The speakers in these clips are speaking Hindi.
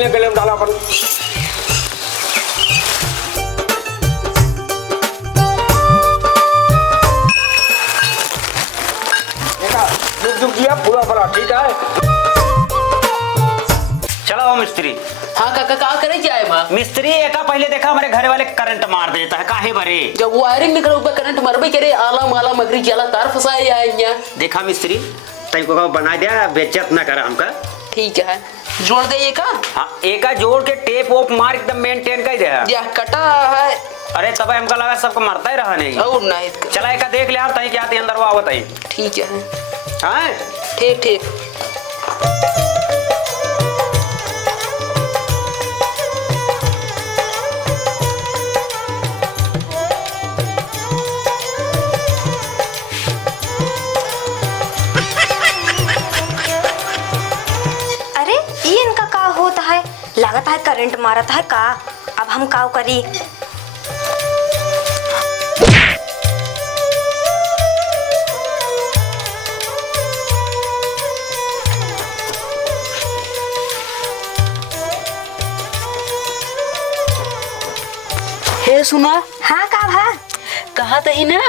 निकलने गले में डाला अपन। देखा पूरा बड़ा ठीक है। चलो मिस्त्री। हाँ काका का करे क्या है माँ? मिस्त्री एका पहले देखा हमारे घर वाले करंट मार देता है काहे भरे। जब वायरिंग निकल ऊपर करंट मरबे करे आला माला मगरी जाला तार फसाया है यहाँ। देखा मिस्त्री तई को बना दिया बेइज्जत ना करा हमका। ठीक है जोड़ दे ये का। हाँ एका जोड़ के टेप वोप मार एकदम मेंटेन कर दे। या कटा है। अरे तब हमका लगा सबको मारता ही रहा नहीं। और नहीं चला एका देख ले यार तई क्या अंदर वो आवत है। ठीक है हाँ ठीक ठीक। लागत है करंट मारत है का। अब हम काव करी। हे सुना। हाँ का भा कहा था ना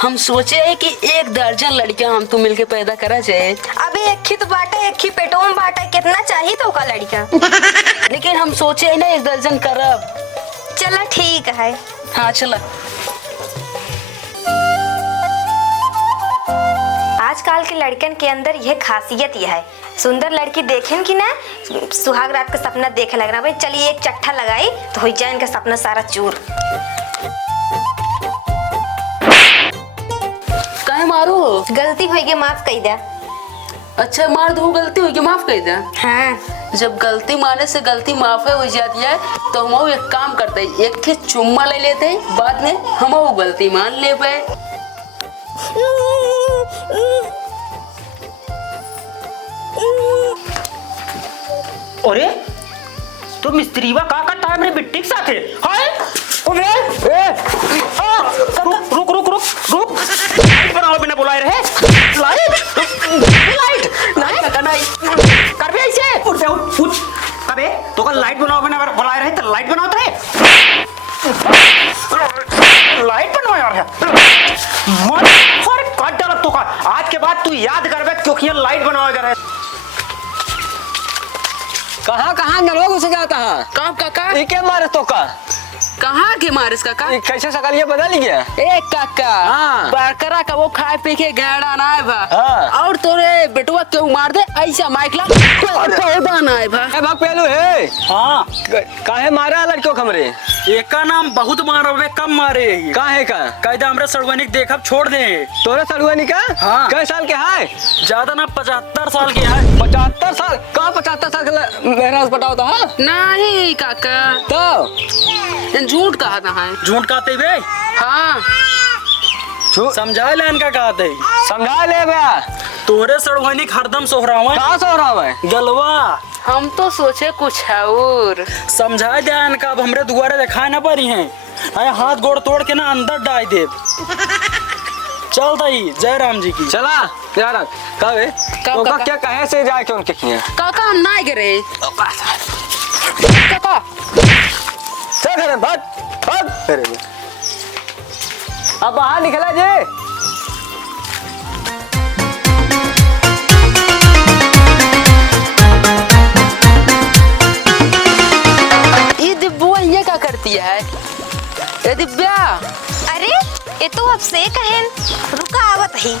हम सोचे है कि 1 दर्जन लड़कियां हम तो मिलके पैदा करा जाए। अबे एक ही तो बाटा एक ही पेटों में बाटा कितना चाहिए तो का लड़का। लेकिन हम सोचे है ना 1 दर्जन करब। चला ठीक है। हाँ चला। आजकल के लड़कन के अंदर यह खासियत यह है सुंदर लड़की देखें कि ना सुहाग रात का सपना देखे लगना। भाई चलिए एक चट्टा लगाई तो हो जाए इनका सपना सारा चूर। काहे मारो? गलती होगी माफ कर दे। अच्छा मार दो गलती होगी माफ कर दे। हाँ जब गलती मारने से गलती माफ हो जाती है तो हम एक काम करते हैं एक के चुम्मा ले लेते हैं बाद में हम वो गलती मान ले पाए। अरे तो मिस्त्रीवा का करता है मेरे बिट्टी के साथ है। हाय रुक रुक रुक रुक लाइट बनाओ बिना बुलाए रहे। लाइट लाइट नहीं कर भी ऐसे उठ जा उठ। अबे तो कल लाइट बनाओ बिना बुलाए रहे तो लाइट बनाओ रे। लाइट बनवाओ यार मत सारे काट डाला तो का। आज के बाद तू याद करबे क्योंकि ये लाइट बनवाएगा रहे। कहाँ कहाँ नलवा घुस जाता है। काम काका इके मारे तो का कहाँ के मारिस काका? कैसे सकल ये बदल गया। ए काका हाँ। बरकरा का वो खाए पी के गहरा ना है भा। हाँ। और तोरे बेटुआ क्यों मार दे ऐसा माइकला पौधा ना है भा। ए भाग पहलू है। हाँ काहे मारा लड़कियों हमरे। एक का नाम बहुत मारे कम मारे काहे का कायदा हमरे सड़वनिक देखब छोड़ दे। तोरे सड़ुआनी का। हाँ। कै साल के है? ज्यादा ना 75 साल के है। 75 साल कहाँ 75 साल का मेहराज बताओ था। नहीं काका तो झूठ कहा था है। झूठ कहते बे। हाँ समझा ले इनका कहते समझा ले बे। तोरे सड़वनिक हरदम सोहरावा कहाँ सो रहा है गलवा। हम तो सोचे कुछ और समझा दे इनका अब हमरे दुआरे दिखाए ना पड़ी हैं। हाथ गोड़ तोड़ के ना अंदर डाल दे। चल दई जय राम जी की। चला यार कब तो काका। क्या कहे से जाए के उनके किए काका हम ना गिरे काका। चल घर भाग भाग अरे अब बाहर निकला जे। ये दिब्बुआ ये क्या करती है? ये दिव्या अरे ये तो अब से कहन रुका आवत ही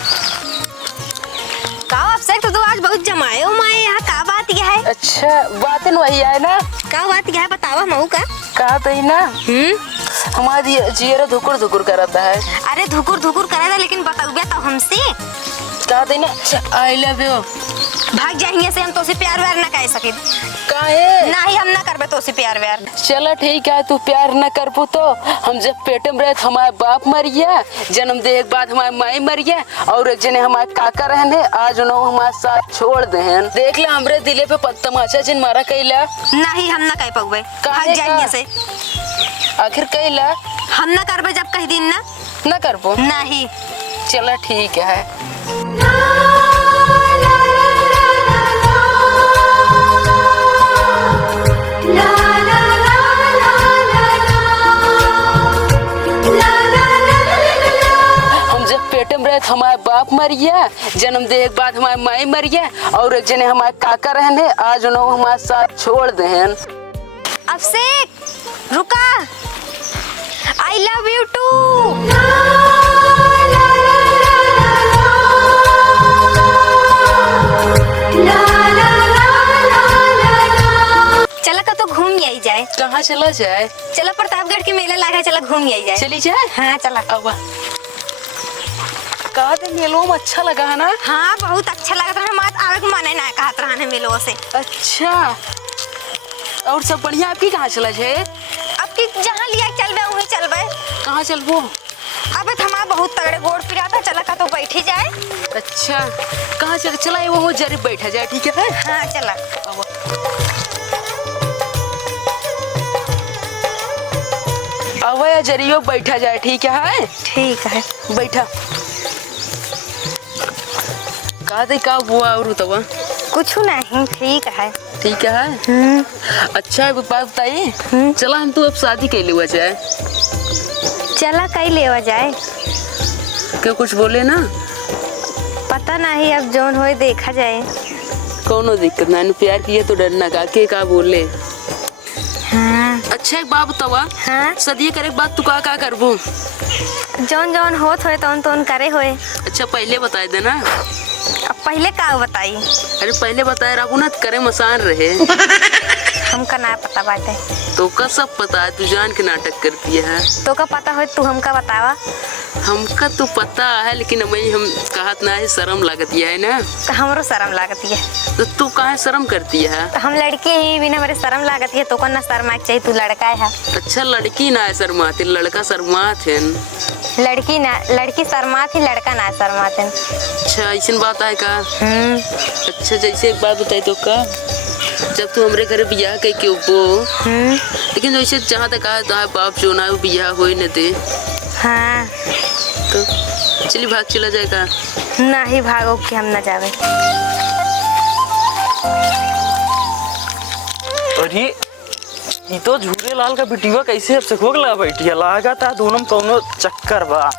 का अब से तो आज बहुत जमाए उमाए यहाँ का बात यह है। अच्छा बातें वही है ना। का बात यह है बतावा मऊ का। कहा था ना हमारी जियरा धुकुर धुकुर करता है। अरे धुकुर धुकुर करे था लेकिन बताऊबे तो हमसे कहा था ना आई लव यू। भाग जाएंगे से हम तो से प्यार व्यार ना कह सके। काहे? नहीं हम ना करबे तो से प्यार व्यार। चलो ठीक है तू प्यार न कर पू तो हम जब पेट में रहे हमारे बाप मर गया जन्म दे के बाद हमारे माई मर गया और एक जने हमारे काका रहने आज उन्होंने हमारे साथ छोड़ दे हैं। देख ले हमरे दिले पे तमाचा जिन मारा कैला। नहीं हम ना कह पाऊबे भाग जाएंगे से। आखिर कैला हम ना करबे जब कह दिन ना न कर पो। नहीं। चलो ठीक है। रहे हमारे बाप मर गया, जन्म दे के बाद हमारे माई मर गया, और एक जने हमारे काका रहने आज उन्होंने हमारे साथ छोड़ देहन। अभिषेक रुका, आई लव यू टू। चला का तो घूम आई जाए। कहाँ चला जाए? चला प्रतापगढ़ के मेला लगा है, चला घूम आई जाए। चली जाए? हाँ चला। अब कहा थे मेलों में अच्छा लगा है ना? हाँ बहुत अच्छा लगा था, हमारे आवे माने ना कहत रहने मेलों से। अच्छा, और सब बढ़िया? आपकी कहाँ चला जाए? अब की जहाँ लिया चलबे वहीं चलबे। कहाँ चलबो? अब हमारा बहुत तगड़े गोड़ पिरा था, चला का तो बैठी जाए। अच्छा, कहाँ चला? चला वो जरी बैठा जाए, ठीक है? हाँ चला। अब जरियो बैठा जाए, ठीक है? ठीक है बैठा। कहा थे का हुआ और तब? कुछ नहीं, ठीक है। ठीक है। अच्छा एक बात बताइए, चला हम तो अब शादी के लिए हुआ जाए। चला कई लेवा जाए। क्या कुछ बोले ना? पता नहीं, अब जोन होए देखा जाए। कोनो दिक्कत नहीं, प्यार किए तो डरना का बोले। हाँ। अच्छा एक बात बतावा। हाँ? सदिये करे के बाद तू का करबो? जोन जोन होत होए तोन करे होए। अच्छा पहले बता देना। अब पहले का बताई? अरे पहले बताए रखू ना, करे मसान रहे। हमका ना पता बाटे। तो का सब पता है, तू जान के नाटक करती है। तो का पता हो तू हमका बतावा। हमका तो पता है, लेकिन हम कहत ना है, शर्म लगती है ना। तो हमरो शर्म लागती है। तो तू काहे शर्म करती है? तो हम लड़के ही बिना मेरे शर्म लागती है, तो को ना शर्मा चाहिए, तू लड़का है। अच्छा लड़की ना है शर्माती, लड़का शर्मात है। लड़की ना, लड़की शर्मात ही, लड़का ना शर्मात है। अच्छा ऐसी बात है का? अच्छा जैसे एक बात बताई तो का, जब तू हमरे घर बियाह कह के उबो, लेकिन जैसे जहाँ तक आए तो बाप जो ना बियाह हो ही न दे। हाँ तो चलिए भाग चला जाएगा। नहीं भागो कि हम न जावे। अरे ये तो झूले लाल का बिटिया कैसे अब से खोगला बैठिया, लागा था दोनों में कौनो चक्कर बा।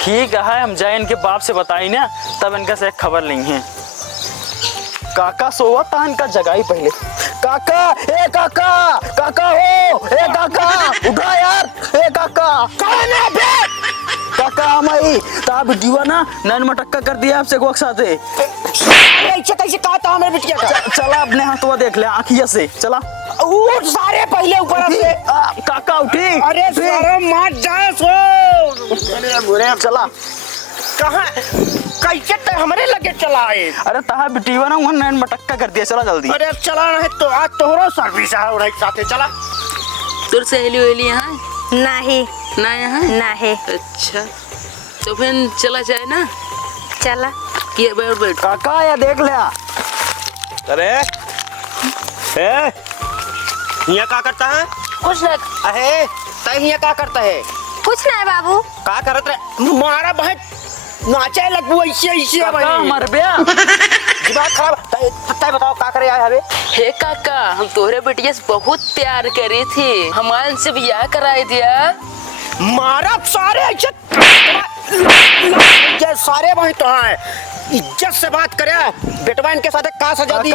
ठीक है, हम जाए इनके बाप से बताई ना, तब इनका से खबर लेंगे। काका सोवा था, इनका जगाई पहले। काका, ए काका, काका हो, ए काका उठा यार, ए काका कौन है बे? काका हमारी ता बिटिया ना नैन मटक्का कर दिया आपसे को साथे। ऐसे कैसे कहा था मेरे बिटिया का? चला अपने हाथवा देख ले आँखिया से, चला उठ सारे पहले ऊपर से। काका उठी। अरे सारा मार जाए सो। अरे बुरे चला। कहाँ कैसे ते हमारे लगे चलाए? अरे तहा बिटिया ना वहाँ नैन मटक्का कर दिया, चला जल्दी। अरे चला है तो आज तोहरा सर्विस है और साथे चला। तुर सहेली वहेली यहाँ नहीं ना? यहाँ नहीं। अच्छा तो फिर चला जाए ना। चला किया बैठ बैठ। काका या देख ले। अरे ए यहाँ क्या करता है? कुछ ना। अहे तय यहाँ क्या करता है? कुछ ना है बाबू। क्या करत रहे? मारा बहन नाचे लगू ऐसे ऐसे काका मर गया। दिमाग खराब। तय बताओ क्या करे आए हवे? हे काका, हम तोहरे बेटिया से बहुत प्यार करे थे, हमारे से ब्याह कराए दिया। मारा सारे ऐसे सारे वही तो है। इज्जत से बात करे, बेटवा इनके साथ का सजा दी।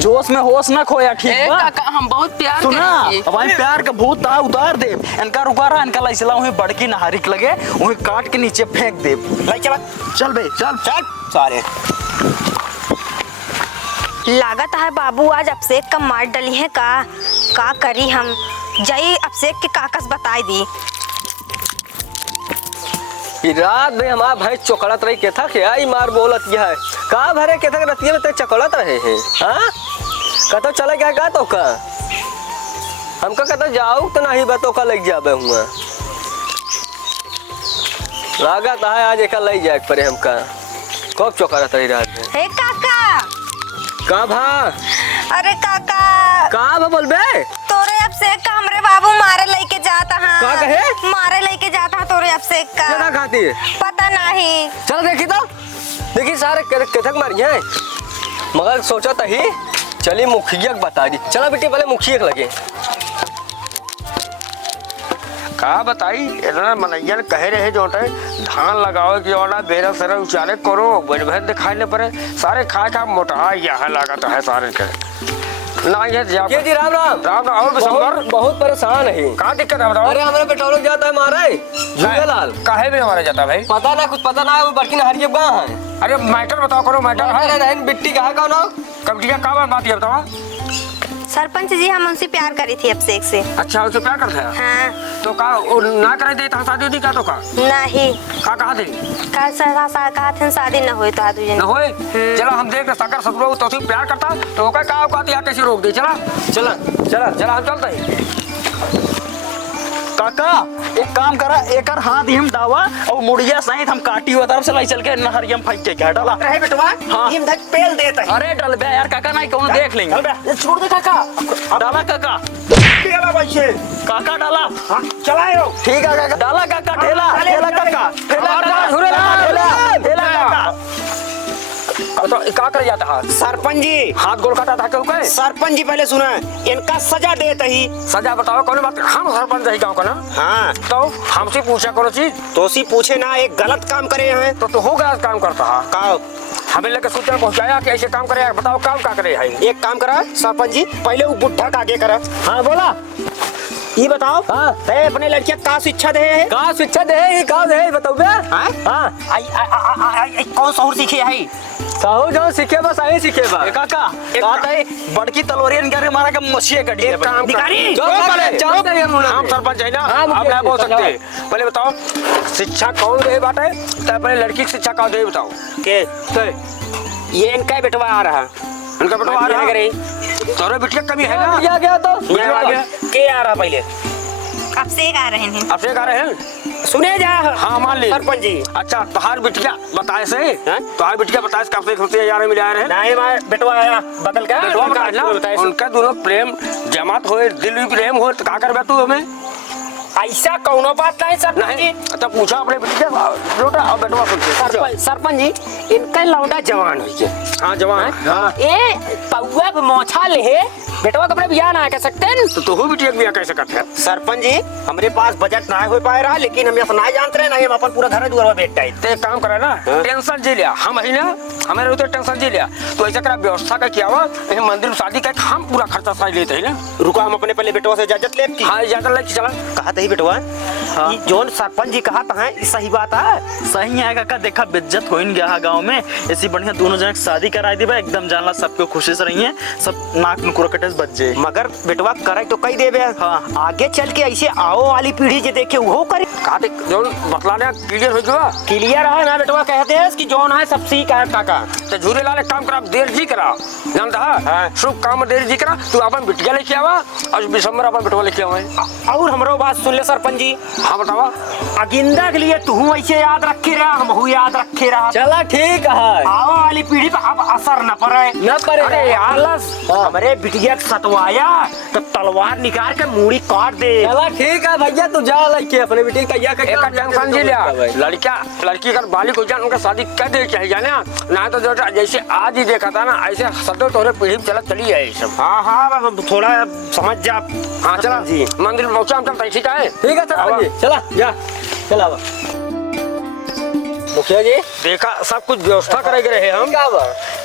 जोश में होश ना खोया, ठीक बा? काका हम बहुत प्यार सुना, करे थे। हमारे प्यार का भूत था उतार दे। इनका रुका रहा, इनका लाइसला वहीं बड़की नहारिक लगे, वहीं काट के नीचे फेंक दे। लाई चल चल बे चल चल सारे। लागत है बाबू आज अभिषेक का मार डली है का करी हम जाई अभिषेक के काकस बताई दी। रात में हमारा भाई चौकड़त रही के था क्या ही मार बोलत यह है का भरे के था रतिया में ते चौकड़त रहे हैं। हाँ कतो चले गया का तो का हमका कतो जाऊ तो नहीं बतो का लग जाबे हुआ लागत है आज एक लग जाए परे हमका कब चौकड़त रही रात में। हे काका का भा? अरे काका का भा बोलबे? तोरे अभिषेक का हमरे बाबू मारे लेके जाता है। का कहे? मारे लेके जाता है तोरे अभिषेक का। क्या खातिर? पता नहीं। चल देखी तो देखी सारे कथक मारी है मगर सोचा था ही चली मुखिया बता दी। चला बेटी पहले मुखिया लगे का बताई इतना मनैया कहे रहे जो धान लगाओ कि और बेरा सरा उचारे करो बन दिखाई न पड़े सारे खा खा मोटा यह लागत है सारे के ना ये ये जी राम राम राम राम और बिशंबर बहुत परेशान है। कहाँ दिक्कत है बताओ। अरे हमारा पेट्रोल जाता है मारे झूलेलाल काहे भी हमारा जाता भाई पता ना कुछ पता ना है वो बड़की नहरिया कहाँ है। अरे मैटर बताओ करो मैटर है अरे नहीं बिट्टी कहाँ कौन हो कमिटी का काम बात ये बताओ। सरपंच जी हम उनसे प्यार करी थी अब से एक से। अच्छा उससे प्यार करते हैं हाँ तो का ना करे दे तो शादी होती का तो का नहीं कहा थे कहा थे शादी न हुई तो हाथ न होए चला हम देख सकर ससुर तो उसी प्यार करता तो का औकात यहाँ कैसे रोक दे चला चला चला चला हम चलते हैं। काका एक काम करा एक हाथ हिम डावा और मुड़िया सहित हम काटी हुआ तरफ से लाई चल के नहरिया में फेंक के क्या डाला रहे बेटवा हाँ। हिम धक पेल देता है। अरे डल बे यार काका नहीं कौन देख लेंगे छोड़ दे काका डाला काका पेला वैसे काका डाला हाँ चलाए हो ठीक है काका डाला काका ठेला डाले, ठेला डाले। काका ठेला और काका झूले ला, ठेला ठेला काका तो क्या कर जाता है सरपंच जी हाथ गोल काटा था क्यों कहे सरपंच जी पहले सुना इनका सजा देता ही। सजा बताओ कौन बात हम सरपंच है गाँव का ना हाँ तो हमसे पूछा करो चीज तो सी पूछे ना एक गलत काम करे हैं तो हो गया काम करता है का हमें लेकर सूचना पहुंचाया कि ऐसे काम करे बताओ काम क्या करे है एक काम करा सरपंच जी पहले वो बुढ़ा का आगे करा। हाँ बोला ये बताओ हाँ। ते अपने लड़किया का शिक्षा दे है कहाँ शिक्षा दे है कहाँ दे बताओ बे हाँ? हाँ कौन सहूर सीखे है साहू जो सीखे बस आई सीखे बा काका बात है बड़की तलवारियन करे मारा का मछिया कटी है एक काम भिखारी, जो पहले चल दे हम हम सरपंच है ना हाँ, आप मुझे नहीं बोल समझाओ। सकते पहले बताओ शिक्षा कौन दे बात है तो पहले लड़की की शिक्षा कौन दे बताओ के तो ये इनका बेटवा आ रहा उनका बेटा आ रहा करे है तोरे बिटिया कमी है ना क्या गया तो ये आ गया के आ रहा पहले अब से आ रहे हैं अब से कह रहे हैं सुने जा हाँ मान ली सरपंच जी अच्छा तोहार बिटिया बताए से हाँ? तोहार बिटिया बताए से कब से खुशी यार मिले आ रहे हैं नहीं मैं बेटवा आया बगल का बेटवा बताए ना उनका दोनों प्रेम जमात होए दिल भी प्रेम हो तो क्या कर तू हमें ऐसा कौनो बात नहीं सरपंच जी नहीं तो पूछा अपने बिटिया बेटा और बेटवा सुनते सरपंच जी इनका लौंडा जवान हुई है हाँ जवान हाँ ए पौआ पे मोछा ले बेटवा कपड़े बिया ना कह सकते हैं तो तू बिटिया बिया कैसे करते हैं सरपंच जी हमारे पास बजट ना हो पाए रहा लेकिन हम ऐसा नहीं जानते रहे ना हम अपन पूरा घर दुआर बैठता है तो एक काम करे ना टेंशन जी लिया हम ही ना हमारे उधर टेंशन जी लिया तो ऐसा करा व्यवस्था का किया हुआ यही मंदिर में शादी का हम पूरा खर्चा साझ लेते हैं ना रुका हम अपने पहले बेटवा से इजाजत ले की हाँ इजाजत लेके चला कहा था ही बेटवा हाँ। ये जोन सरपंच जी कहा था ये सही बात है सही है काका देखा बेइज्जत हो गया है गांव में ऐसी बढ़िया दोनों जन की शादी करा दी भाई एकदम जानला सबको खुशी से रही है सब नाक नुकुर कटे बच जाए मगर बेटवा करे तो कही देवे हाँ। आगे चल के ऐसे आओ वाली पीढ़ी जे देखे वो करे कहा थे जो बतलाने क्लियर हो गया क्लियर है ना बेटवा कहते हैं कि जोन है सब सही कहा काका तो झूले लाले काम करा देर जी करा जानता है हाँ। शुभ काम में देर जी करा तू अपन बिटिया लेके आवा और दिसंबर अपन बेटवा लेके आवा और हमरो बात सुन ले सरपंच जी हाँ बतावा अगिंदा के लिए तू ऐसे याद रखे रहा हम याद रखे रहा चला ठीक है आओ वाली पीढ़ी पे अब असर न पड़े न पड़े अरे आलस हमारे बिटिया के सतवाया तो तलवार निकाल के मूड़ी काट दे चला ठीक है भैया तू जा लेके अपने बेटी तैयार कर एक टेंशन जी लिया लड़की का बालिक हो जाए उनका शादी कर दे चाहिए जाने ना तो जो जैसे आज ही देखा था ना ऐसे सदो तोरे पीढ़ी चला चली है ये सब हाँ हाँ अब थोड़ा समझ जा हाँ चला जी मंदिर में पहुंचा हम चलते ठीक है ठीक है सरपंच जी चला जा चला बा मुखिया जी देखा सब कुछ व्यवस्था करेंगे रहे हम क्या बा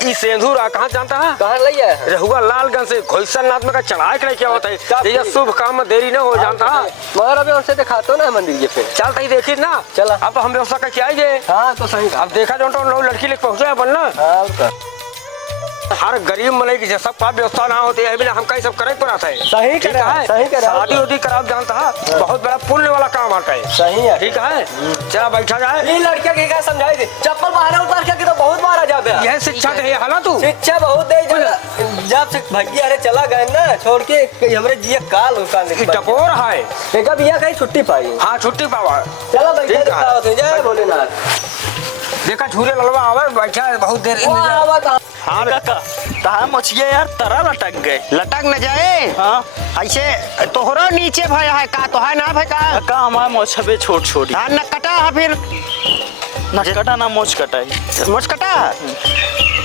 ई सिंदूर कहाँ जानता है कहाँ ले आया है रहुआ लालगंज से घोषणानाथ में का चढ़ाए के लिए क्या होता है ये शुभ काम में देरी न हो जानता है मगर अभी उनसे दिखाते हो ना मंदिर के फिर चलता ही देखी ना चला। अब तो हम व्यवस्था करके आएंगे हाँ तो सही अब देखा जो तो लोग लड़की लेके पहुंचे अपन ना हाँ हर गरीब मले की सब का व्यवस्था ना होती है हम कहीं सब करे पड़ा था सही ठीक करा, है सही करा। शादी उदी कराब जानता है बहुत बड़ा पुण्य वाला काम आता है सही है ठीक है चला बैठा जाए ये लड़किया के क्या समझाई थी चप्पल बाहर उतार के तो बहुत मारा जाबे यह शिक्षा दे है ना तू शिक्षा बहुत दे जब से भैया अरे चला गए ना छोड़ के हमरे जिया काल होका ई टकोर है देखा भैया कहीं छुट्टी पाई हाँ छुट्टी पावा चलो बैठे ठीक है। दिखाओ तुझे जय भोलेनाथ देखा झूले ललवा आवे बैठा है बहुत देर इंतजार हाँ काका तहा मछिया यार तरा लटक गए लटक न जाए हाँ ऐसे तोहरा नीचे भया है का तो है ना भाई का काका हमारा मोछबे छोट छोटी हाँ न कटा है फिर न कटा ना मोछ कटाई मुझ कटा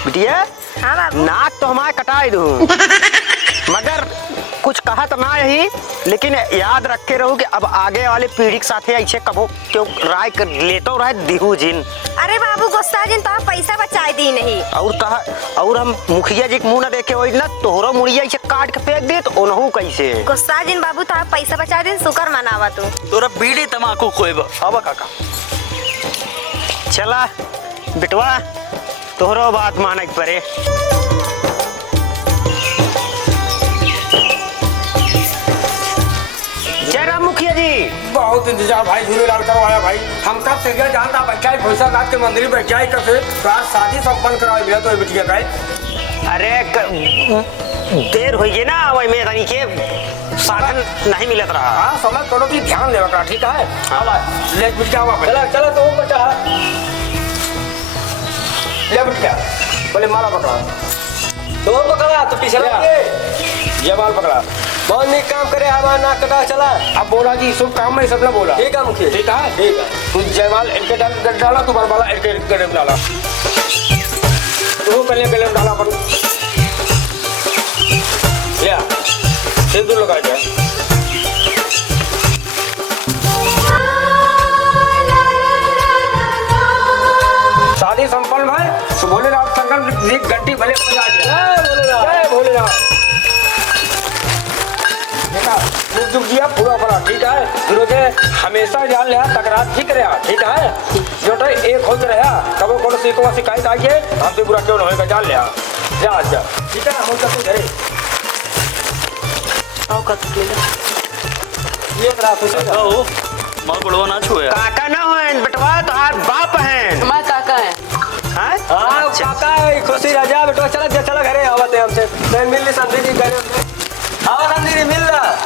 बिटिया हाँ बाबू नाक तो हमारे कटाई दू मगर कुछ कहा तो ना यही, लेकिन याद रख के रहो कि अब आगे वाले पीढ़ी के साथ ऐसे कबो क्यों राय कर लेते रहे दिहू जिन। अरे बाबू गुस्सा जिन तो पैसा बचाए दी नहीं। और कहा और हम मुखिया जी के मुंह न देखे वही ना तोहरो मुड़िया ऐसे काट के फेंक दे तो ओनहू कैसे। गुस्सा जिन बाबू तो पैसा बचा दिन शुक्र मनावा तू। तोरा बीड़ी तमाकू खोएब। अब काका चला बिटवा तोहरो बात माने के परे। जय राम मुखिया जी। बहुत इंतजार भाई, झूलेलाल करवाया भाई। हम कब से गए जानता बच्चा भैसा नाथ के मंदिर में बैठ जाए कब से शादी संपन्न करवाए बिना तो बिटिया का। अरे देर हुई है ना वही में रानी के साधन नहीं मिलत रहा। हाँ समझ करो कि ध्यान देवा का, ठीक है। हाँ ले बिटिया वहाँ पे चला चला तो बच्चा ले बिटिया बोले माला पकड़ा तो पकड़ा तो पीछे ये माल पकड़ा। बहुत नीक काम करे हमारा नाक कटा चला। अब बोला जी शुभ काम में सबने बोला ठीक है मुखिया ठीक है ठीक है। तू जयमाल इनके डाला तू बरबाला इनके गले में डाला तू गले में डाला पर या सिंदूर लगा दे। शादी संपन्न भाई भोलेनाथ शंकर एक घंटी भले बजा जय भोलेनाथ जुग जिया पूरा बना ठीक है। दुर्गे हमेशा जान लिया तकरार ठीक रहा ठीक है। जो तो एक होते रहा कबो कोनो से को शिकायत आई है हमसे बुरा क्यों होएगा जान लिया जा जा ठीक है। हम सब घरे आओ का तू ले ये तरह से ओ मार बड़वा ना छुए। काका ना हो बेटवा तोहार बाप हैं। हमारा काका है। हाँ? हाँ काका खुशी राजा बेटा चला जा चला घरे आवते हमसे मिल ली समझी जी घरे आवा समझी जी मिल रहा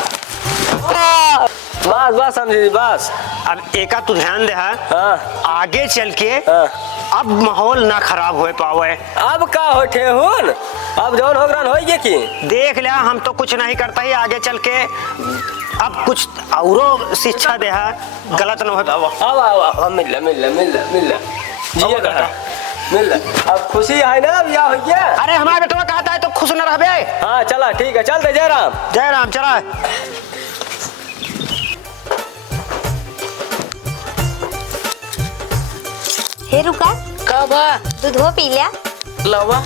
बस बस समझी जी बस। अब एका तू ध्यान दे हाँ आगे चल के हाँ अब माहौल ना खराब हो पावे। अब का हो ठेहुन अब जौन हो ग्रान होइए की देख लिया हम तो कुछ नहीं करता ही आगे चल के अब कुछ औरो शिक्षा दे गलत न हो। अब अब मिल मिल मिल मिल जी कहा मिल अब खुशी है ना अब या होइए। अरे हमारा बेटवा कहता है तो खुश न रहबे। हाँ चला ठीक है चल दे जय राम। जय राम चला। हे रुका का बा दूध हो पी लिया। लावा